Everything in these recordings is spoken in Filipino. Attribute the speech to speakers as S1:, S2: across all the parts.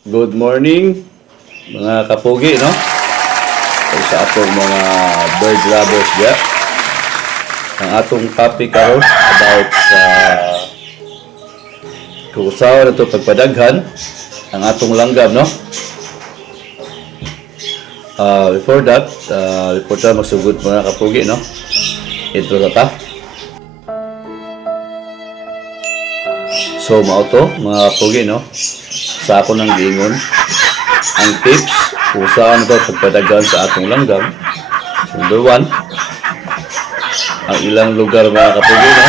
S1: Good morning, mga kapugi, no? O sa atong mga bird lovers diya. Ang atong topic karon about sa kung usawa na ito pagpadaghan ang atong langgam, no? Uh, before that, uh, before tayo magsugod mga kapugi, no? Intro na ta. So, mao to, mga kapugi, no? Sa ako ng giingon, ang tips kung saan ito pagpadagan sa atong langgam. Number one, ang ilang lugar mga kapugi, no?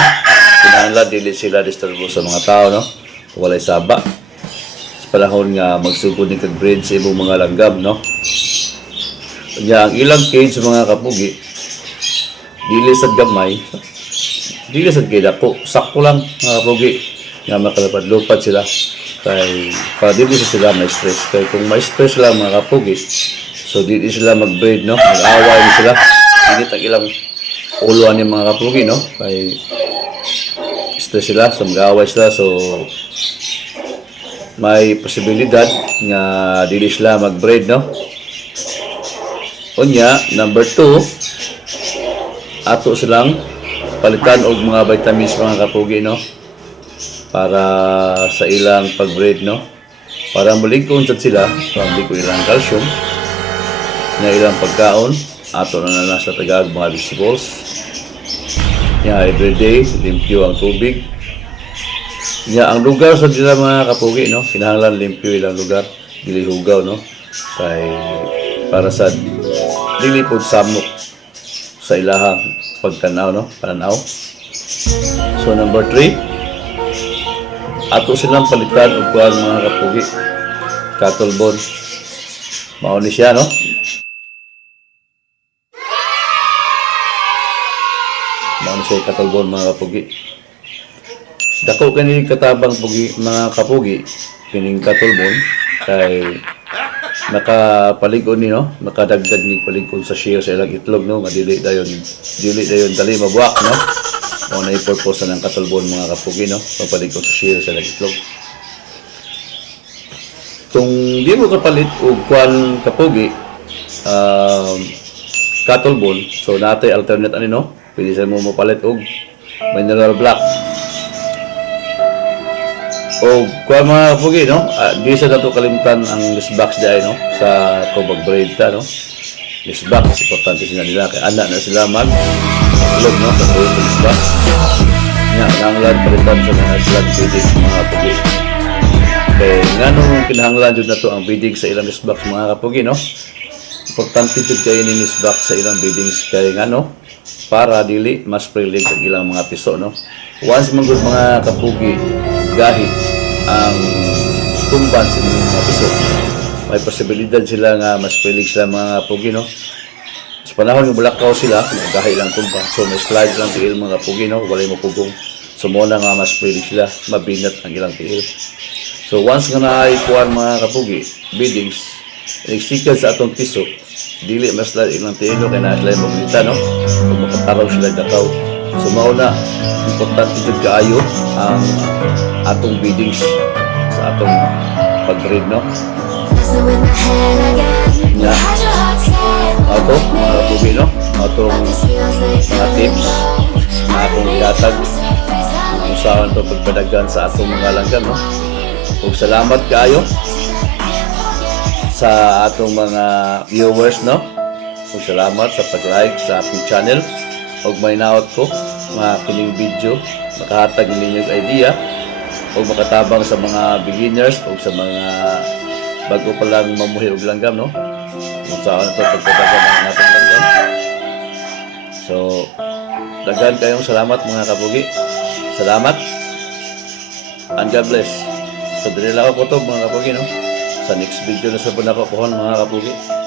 S1: Kinahanglan dili sila disturbo sa mga tao, no? Walay saba. Sa panahon nga magsugod ni kag-breed sa imong mga langgam, no? Kanya ang ilang cage mga kapugi, dili sa gamay, dili sa dako, sakto lang mga kapugi nga makalapad-lupad sila kay para dili sa sila may stress. Kay kung may stress sila mga kapugi so dili sila mag-breed no? Mag-away na sila. Dili tag ilang uluan ni mga kapugi no? Kay stress sila so mag-away sila. So may posibilidad nga dili sila mag-breed no? Unya number 2 ato silang palitan og mga vitamins mga kapugi no para sa ilang pag-breed no? Para muligkon sad sila pambi ko ilang calcium na ilang pagkaon. Ato na na nasa tagag mga vegetables ya everyday limpyo ang tubig. Ya ang lugar sa sila mga kapugi no? Kinahanglan limpyo ilang lugar dili hugaw no? Kay para sa dili pod samok sa ilahang pagtanaw no? Pananaw. So number 3 ato silang palitan og kuan mga kapugi. Cattle bone mao ni siya no? Mao ni siya cattle bone mga kapugi. Dako kani katabang pugi mga kapugi kining cattle bone kay nakapaligon ni no? Nakadagdag ni paligon sa share sa ilang itlog no? Madili dayon dili dayon dali mabuak no o na purpose ng katulbon mga kapugi no? Papaligon sa share sa ilang itlog kung di mo kapalit og kwan kapugi um, cattle bone so natay alternate ani no? Pwede sa mo mapalit og mineral black o kwan mga kapugi no? Ah, di sa dato kalimtan ang lisbox di ay no? Sa kubag braid ta no lisbox importante sila nila. Kay anak na sila mag itlog no? Sa braid lisbox nya nanglan palitan sa mga slug feeding mga kapugi. Kay ngano kinahanglan jud nato ang bidding sa ilang lisbox mga kapugi no? Importante jud kayo ni lisbox sa ilang biddings kay ngano para dili mas prelig sa ilang mga piso no? Once man gud mga kapugi gahi ang tumban sa mga piso may posibilidad sila nga mas prelig sila mga kapugi no sa panahon ng bulakaw sila, gahi lang tumba. So may slide lang tiil mga pugi, no? Walay mapugong. So muna nga mas pwede sila, mabinat ang ilang tiil. So once nga naikuan mga kapugi, biddings, nagsikal sa atong piso, dili mas slide ilang tiil, no? Kaya na sila magbita, no? Kung makataraw sila dakaw. So mauna, importante dito kaayo ang atong biddings sa atong pag-breed, no?
S2: Set.
S1: Ato, mga kapugi, no? Atong mga tips na akong ihatag kung saan ito pagpadagan sa atong mga langgam no? Ug salamat kaayo sa atong mga viewers no? Ug salamat sa pag-like sa akong channel. Ug may naot ko mga kining video makahatag ninyo idea. Ug makatabang sa mga beginners ug sa mga bago pa lang mamuhi og langgam no kung saan ito pagpadagan ang atong langgam So, dagan kayong salamat mga kapugi. Salamat. And God bless. So, dili lang ako po mga kapugi, no? Sa next video na sa po na ko pohon, mga kapugi.